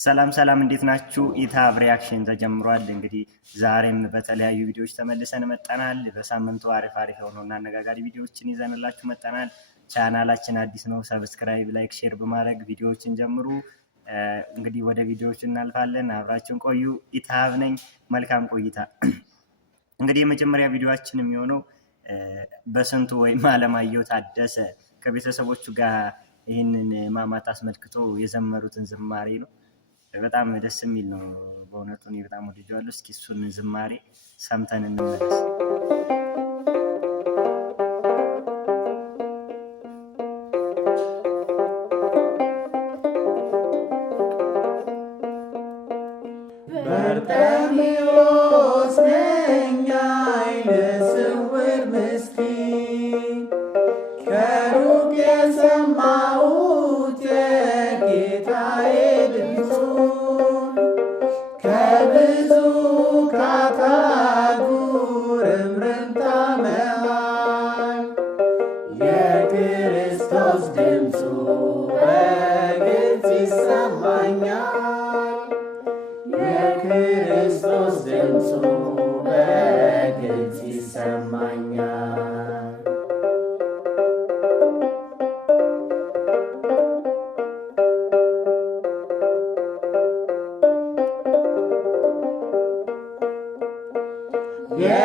ሰላም ሰላም እንዴት ናችሁ? ኢታብ ሪአክሽን ተጀምሯል። እንግዲህ ዛሬም በተለያዩ ቪዲዮዎች ተመልሰን መጣናል። በሳምንቱ አሪፍ የሆኑና አነጋጋሪ ቪዲዮዎችን ይዘንላችሁ መጣናል። ቻናላችን አዲስ ነው፣ ሰብስክራይብ፣ ላይክ፣ ሼር በማድረግ ቪዲዮዎችን ጀምሩ። እንግዲህ ወደ ቪዲዮዎች እናልፋለን። አብራችሁን ቆዩ። ኢታብ ነኝ። መልካም ቆይታ። እንግዲህ የመጀመሪያ ቪዲዮአችን የሚሆነው በስንቱ ወይም አለማየሁ ታደሰ ከቤተሰቦቹ ጋር ይህንን ማማት አስመልክቶ የዘመሩትን ዝማሬ ነው። በጣም ደስ የሚል ነው በእውነቱ። እኔ በጣም ወድጄዋለሁ። እስኪ እሱን ዝማሬ ሰምተን እንመለስ። በርጤሜዎስ ነኝ ዓይነ ስውር ምስኪን ከሩቅ የሰማሁት የጌታዬ ድምፁ ከብዙ ካታጉርምርምታ መሃል የክርስቶስ ድምፁ በግልጽ ይሰማኛል። የክርስቶስ ድምፁ በግልጽ ይሰማኛል።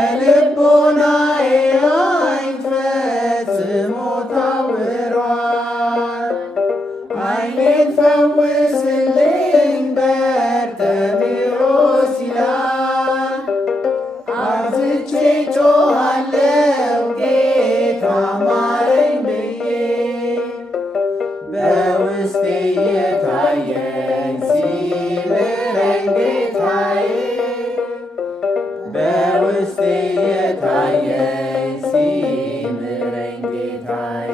የልቦናዬ ዓይን ፈጽሞ ታውሯል። ዓይኔን ፈውስልኝ በርጤሜዎስ ይላል። አብዝቼ ጮኻለሁ ጌታ ማረኝ ብዬ በውስጤ የታየኝ ሲምረኝ ጌታዬ በውስጤ የታየኝ ሲምረኝ ጌታዬ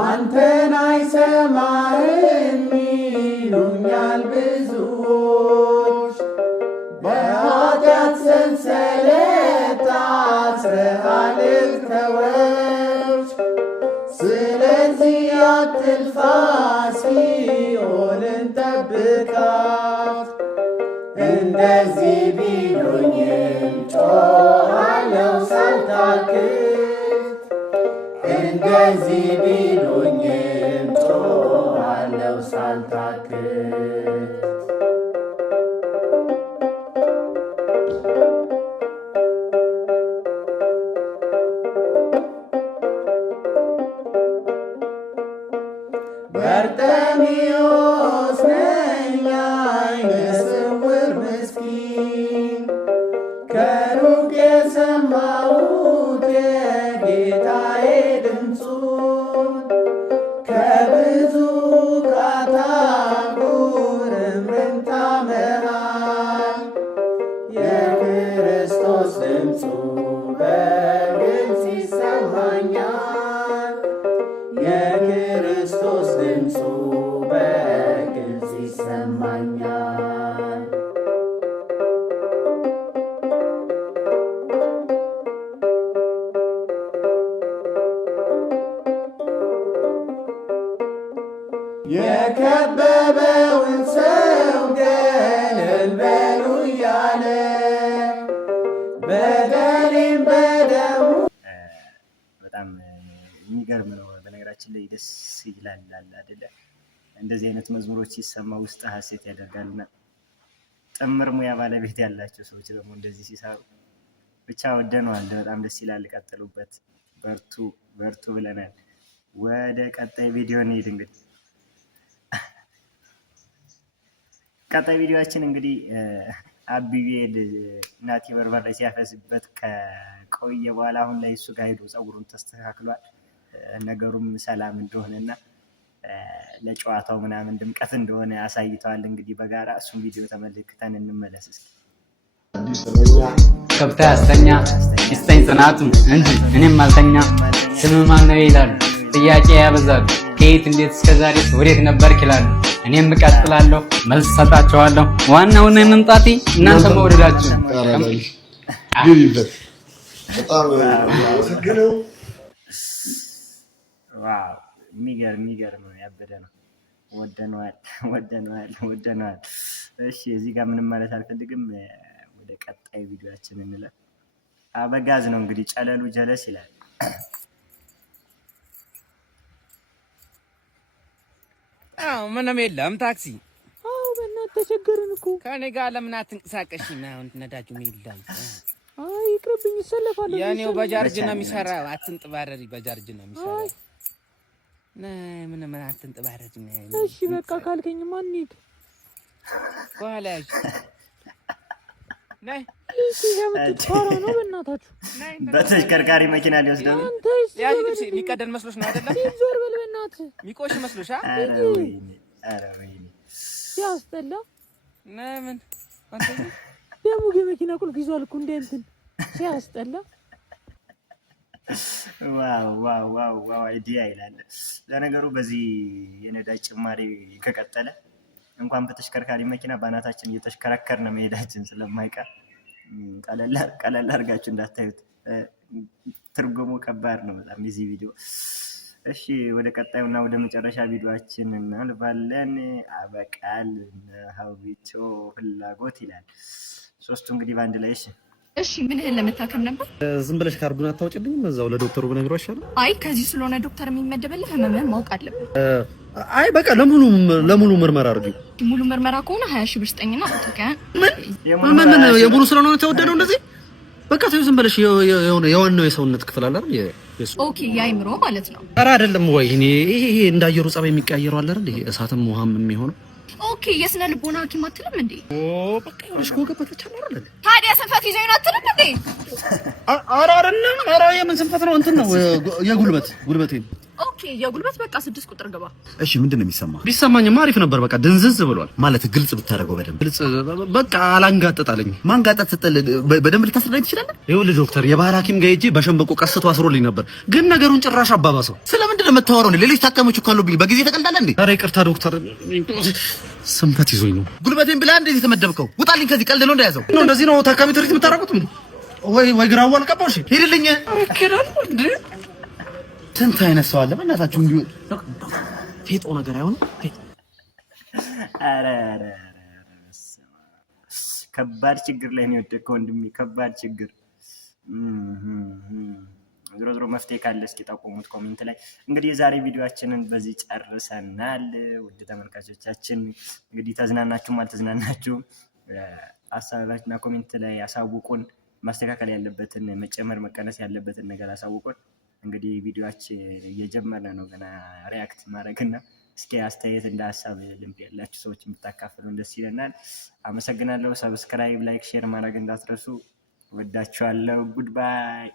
አንተን አይሰማህም ይሉኛል ብዙዎች፣ በኃጢአት ሰንሰለት ታስረሃል ከወች። ስለዚህ አትልፋ ሲኦልን ጠብቃት። እንደዚህ ቢሉኝም ጮኻለሁ ሳልታክት። እንደዚህ ቢሉኝም ጮኻለሁ ሳልታክት። በርጤሜዎስ ነኝ ዓይነ ስውር ምስኪን ከሩቅ የሰማሁት የጌታዬ ድምፁን ከብዙ ካታጉርምርምታ መሃል የክርስቶስ ድምፁ በግልጽ ይሰማኛል። የክርስቶስ ድምፁ በግልጽ ይሰማኛል። የከበበውን ሰው ገለል በሉ እያለ በደሌን በደሙ በጣም የሚገርም ነው። በነገራችን ላይ ደስ ይላል አይደለ? እንደዚህ አይነት መዝሙሮች ሲሰማ ውስጥ ሀሴት ያደርጋልና ጥምር ሙያ ባለቤት ያላቸው ሰዎች ደግሞ እንደዚህ ሲሰሩ ብቻ ወደነዋል። በጣም ደስ ይላል። ቀጥሉበት፣ በርቱ ብለናል። ወደ ቀጣይ ቪዲዮ እንሂድ። እንግዲህ ቀጣይ ቪዲዮአችን እንግዲህ አቢቤል ናቲ በርበሬ ሲያፈስበት ከቆየ በኋላ አሁን ላይ እሱ ጋር ሄዶ ፀጉሩን ተስተካክሏል። ነገሩም ሰላም እንደሆነና ለጨዋታው ምናምን ድምቀት እንደሆነ አሳይተዋል። እንግዲህ በጋራ እሱን ቪዲዮ ተመልክተን እንመለስ እስኪ። ከብታ ያስተኛ ይስጠኝ ጽናቱን እንጂ እኔም አልተኛ። ስም ማን ነው ይላሉ፣ ጥያቄ ያበዛሉ። ከየት እንዴት እስከዛሬ ወዴት ነበርክ ይላሉ። እኔም እቀጥላለሁ፣ መልስ ሰጣቸዋለሁ። ዋናው ነው መምጣቴ፣ እናንተ መውደዳችሁ። ግቢበት። በጣም አመሰግነው። ዋው የሚገርም ነው። ያበደ ነው። ወደነዋል። እሺ እዚህ ጋር ምንም ማለት አልፈልግም። ወደ ቀጣይ ቪዲዮአችን እንለፍ። አበጋዝ ነው እንግዲህ ጨለሉ ጀለስ ይላል። ምንም የለም ታክሲ። በእናትህ ተቸገርን እኮ። ከኔ ጋር ለምን አትንቀሳቀሽም? አሁን ነዳጁም የለም። ይቅርብኝ፣ እሰለፋለሁ። የኔው በጃርጅ ነው የሚሰራው። አትንጥባረሪ፣ በጃርጅ ነው የሚሰራው። ምን አትንጥባረሪ። እሺ በቃ ካልከኝማ እንሂድ። በኋላ ነይ የምትጣራ ነው በእናታችሁ። በተሽከርካሪ መኪና ሊወስደው ነው። የሚቀደን መስሎሽ ነው አይደለም? ዞር በል በእናትህ። የሚቆሽ መስሎሽ? ኧረ ወይኔ ሲያስጠላ። ምን ደግሞ የመኪና ቁልፍ ይዟል እኮ እንደ እንትን ሲያስጠላ። ዋው አይዲያ ይላል። ለነገሩ በዚህ የነዳጅ ጭማሪ ከቀጠለ እንኳን በተሽከርካሪ መኪና በአናታችን እየተሽከረከርን መሄዳችን ስለማይቀር ቀለል አድርጋችሁ እንዳታዩት። ትርጉሙ ከባድ ነው በጣም የዚህ ቪዲዮ። እሺ ወደ ቀጣዩና ወደ መጨረሻ ቪዲዮአችን እናልፋለን። አበቃል ሀዊቾ ፍላጎት ይላል። ሶስቱ እንግዲህ በአንድ ላይ እሺ ምንህን ለመታከም ነበር? ዝም ብለሽ ካርዱን አታውጭልኝም? እዛው ለዶክተሩ ብነግረው አይሻልም? አይ ከዚህ ስለሆነ ዶክተር የሚመደበልህ ህመምህን ማወቅ አለብን። አይ በቃ ለሙሉ ምርመራ አድርጊው። ሙሉ ምርመራ ከሆነ 20 ሺህ ብር ስጠኝና አውጥተህ ምን የሙሉ ስለሆነ የተወደደው እንደዚህ በቃ ተይው። ዝም ብለሽ የዋናው የሰውነት ክፍል አለ አይደል? ኦኬ የአይምሮ ማለት ነው። ኧረ አይደለም ወይ ይሄ እንዳየሩ ጸባይ የሚቀያየረው አለ አይደል? እሳትም ውሃም የሚሆነው ኦኬ የስነ ልቦና ሐኪም አትልም እንዴ? በቃ ይኸውልሽ ከወገበት ብቻ ነው አይደል? ታዲያ ስንፈት ይዘኝ ነው አትልም እንዴ? ኧረ አይደለም። ኧረ የምን ስንፈት ነው? እንትን ነው ጉልበቴ። ኦኬ የጉልበት በቃ 6 ቁጥር ግባ። እሺ ምንድን ነው የሚሰማው? ቢሰማኝማ አሪፍ ነበር። በቃ ድንዝዝ ብሏል ማለት ግልጽ ብታደርገው በደንብ ግልጽ። በቃ አላንጋጠጣለኝ። ማንጋጠጥ ስትል በደንብ ልታስረዳኝ ትችላለህ? ይኸውልህ ዶክተር የባህል ሐኪም ጋር ሄጄ በሸንበቆ ቀስቶ አስሮልኝ ነበር፣ ግን ነገሩን ጭራሽ አባባሰው። ስለምንድን ነው የምታወራው? ሌሎች ታካሚዎች ካሉብኝ በጊዜ ተቀልዳለህ እንዴ? ኧረ ይቅርታ ዶክተር፣ ስንፈት ይዞኝ ነው። ጉልበቴን ብላ እንዴት የተመደብከው? ውጣልኝ ከዚህ። ቀልድ ነው እንደያዘው ነው። እንደዚህ ነው ታካሚ ትሪት የምታደርጉት? ወይ ግራው አልቀባው። እሺ ሄድልኝ። እንዴ ስንት አይነት ሰው አለ በእናታችሁ። እንዲሁ ፌጦ ነገር አይሆንም። ኧረ ከባድ ችግር ላይ ነው የወደቅከው ወንድሜ፣ ከባድ ችግር። ዞሮ መፍትሄ ካለ እስኪ ጠቁሙት ኮሜንት ላይ። እንግዲህ የዛሬ ቪዲዮአችንን በዚህ ጨርሰናል። ውድ ተመልካቾቻችን እንግዲህ ተዝናናችሁም አልተዝናናችሁም ሀሳባችሁና ኮሜንት ላይ ያሳውቁን። ማስተካከል ያለበትን መጨመር መቀነስ ያለበትን ነገር አሳውቁን። እንግዲህ ቪዲዮአችን እየጀመረ ነው ገና ሪያክት ማድረግና እስኪ አስተያየት እንደ ሀሳብ ልምድ ያላችሁ ሰዎች የምታካፍሉን ደስ ይለናል። አመሰግናለሁ። ሰብስክራይብ፣ ላይክ፣ ሼር ማድረግ እንዳትረሱ። ወዳችኋለሁ። ጉድባይ